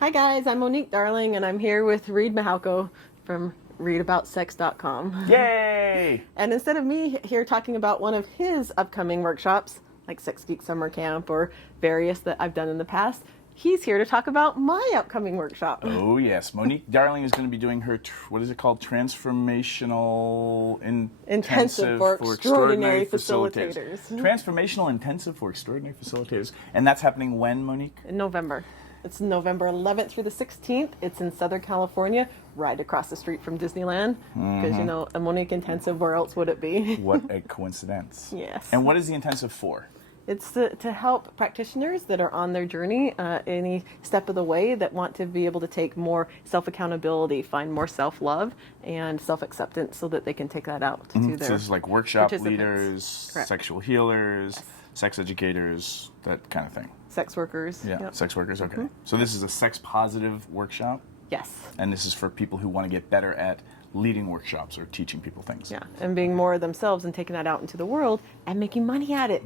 Hi guys, I'm Monique Darling, and I'm here with Reid from readaboutsex.com. Yay! And instead of me here talking about one of his upcoming workshops, like Sex Geek Summer Camp or various that I've done in the past, he's here to talk about my upcoming workshop. Oh yes, Monique Darling is going to be doing her, what is it called? Transformational Intensive for Extraordinary Facilitators. Transformational Intensive for Extraordinary Facilitators. And that's happening when, Monique? In November. It's November 11th through the 16th. It's in Southern California, right across the street from Disneyland. Because, you know, a Monique Intensive, where else would it be? What a coincidence. Yes. And what is the intensive for? It's to help practitioners that are on their journey, any step of the way, that want to be able to take more self-accountability, find more self-love and self-acceptance so that they can take that out to their So this is like workshop participants. leaders, Correct. sexual healers, sex educators, that kind of thing. Sex workers. Yeah, Yep. sex workers, okay. So this is a sex-positive workshop? Yes. And this is for people who want to get better at leading workshops or teaching people things. Yeah, and being more of themselves and taking that out into the world and making money at it.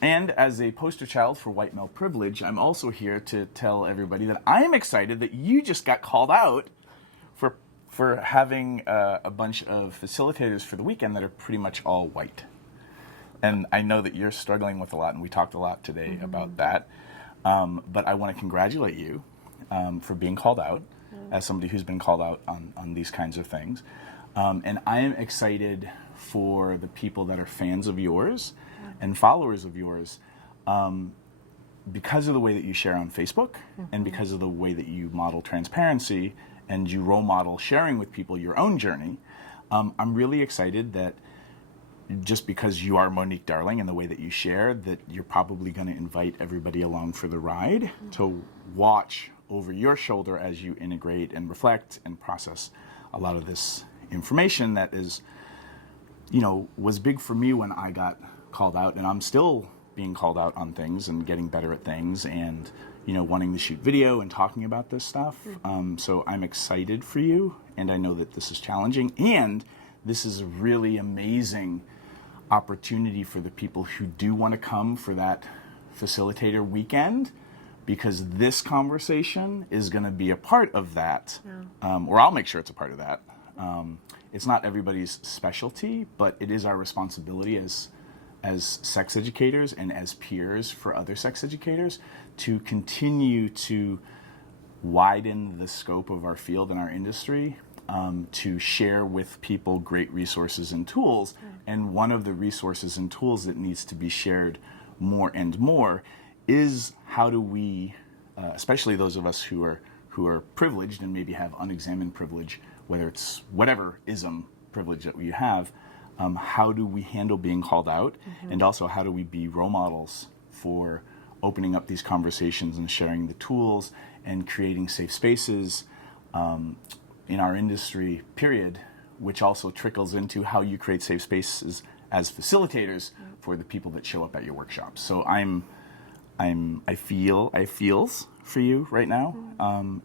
And as a poster child for white male privilege, I'm also here to tell everybody that I am excited that you just got called out for having a bunch of facilitators for the weekend that are pretty much all white. And I know that you're struggling with a lot, and we talked a lot today about that. But I want to congratulate you for being called out as somebody who's been called out on these kinds of things. And I am excited for the people that are fans of yours and followers of yours because of the way that you share on Facebook and because of the way that you model transparency and you role model sharing with people your own journey. I'm really excited that just because you are Monique Darling and the way that you share, that you're probably going to invite everybody along for the ride to watch over your shoulder as you integrate and reflect and process a lot of this information that is, you know, was big for me when I got called out, and I'm still being called out on things and getting better at things and, you know, wanting to shoot video and talking about this stuff. So I'm excited for you, and I know that this is challenging, and this is a really amazing opportunity for the people who do want to come for that facilitator weekend, because this conversation is going to be a part of that, or I'll make sure it's a part of that. It's not everybody's specialty, but it is our responsibility as sex educators and as peers for other sex educators to continue to widen the scope of our field and our industry, to share with people great resources and tools. And one of the resources and tools that needs to be shared more and more is how do we, especially those of us who are privileged and maybe have unexamined privilege, whether it's whatever ism privilege that we have, how do we handle being called out? And also how do we be role models for opening up these conversations and sharing the tools and creating safe spaces in our industry, period, which also trickles into how you create safe spaces as facilitators for the people that show up at your workshops. So I feels for you right now,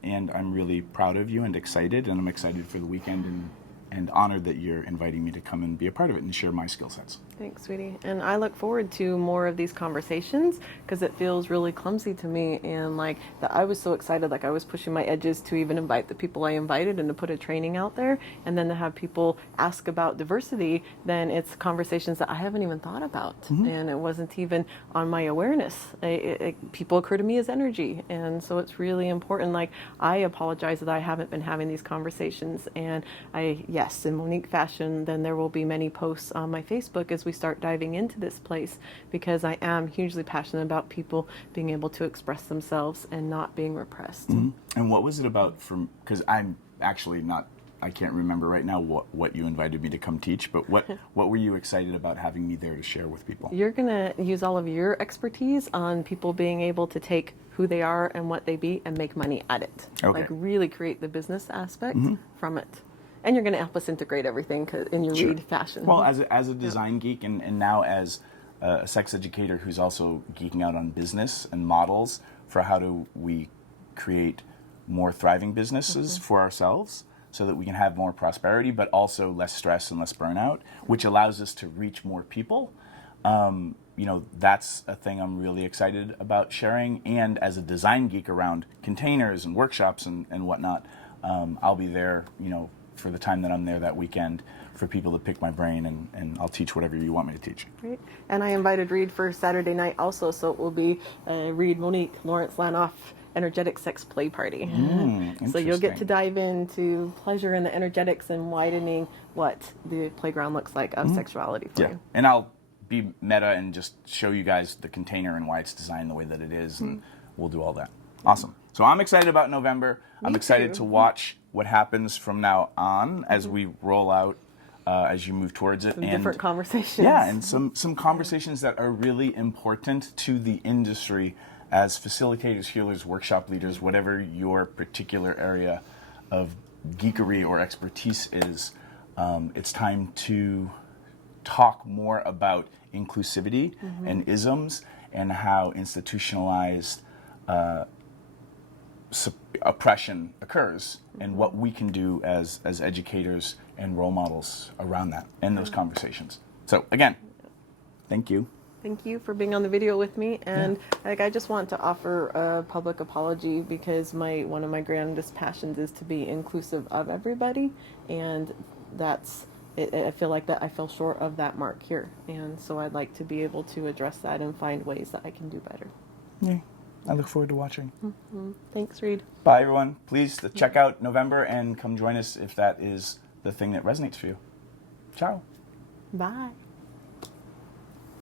and I'm really proud of you and excited, and I'm excited for the weekend and honored that you're inviting me to come and be a part of it and share my skill sets. Thanks, sweetie. And I look forward to more of these conversations because it feels really clumsy to me. And like that, I was so excited, like I was pushing my edges to even invite the people I invited and to put a training out there. And then to have people ask about diversity, then it's conversations that I haven't even thought about. And it wasn't even on my awareness. People occur to me as energy. And so it's really important. Like I apologize that I haven't been having these conversations. And yes, in Monique fashion, then there will be many posts on my Facebook as we start diving into this place, because I am hugely passionate about people being able to express themselves and not being repressed. And what was it about because I'm actually not, I can't remember right now what you invited me to come teach, but what were you excited about having me there to share with people? You're going to use all of your expertise on people being able to take who they are and what they be and make money at it. Okay. Like really create the business aspect from it. And you're going to help us integrate everything in your Reid fashion. Well, as a design geek and now as a sex educator who's also geeking out on business and models for how do we create more thriving businesses for ourselves so that we can have more prosperity, but also less stress and less burnout, which allows us to reach more people. that's a thing I'm really excited about sharing. And as a design geek around containers and workshops and whatnot, I'll be there, for the time that I'm there that weekend for people to pick my brain, and I'll teach whatever you want me to teach. Great. And I invited Reid for Saturday night also, so it will be Reid, Monique, Lawrence Lanoff, energetic sex play party. So you'll get to dive into pleasure and the energetics and widening what the playground looks like of sexuality for you. And I'll be meta and just show you guys the container and why it's designed the way that it is, and we'll do all that. Awesome. So I'm excited about November. I'm excited to watch what happens from now on as we roll out, as you move towards it. Some different conversations. Yeah, and some conversations that are really important to the industry as facilitators, healers, workshop leaders, whatever your particular area of geekery or expertise is. It's time to talk more about inclusivity and isms and how institutionalized oppression occurs and what we can do as educators and role models around that and those conversations. So again, thank you. Thank you for being on the video with me, and I just want to offer a public apology because one of my grandest passions is to be inclusive of everybody, and that's it. I feel like that I fell short of that mark here, and so I'd like to be able to address that and find ways that I can do better. Yeah, I look forward to watching. Thanks, Reid. Bye, everyone. Please check out November and come join us if that is the thing that resonates for you. Ciao. Bye.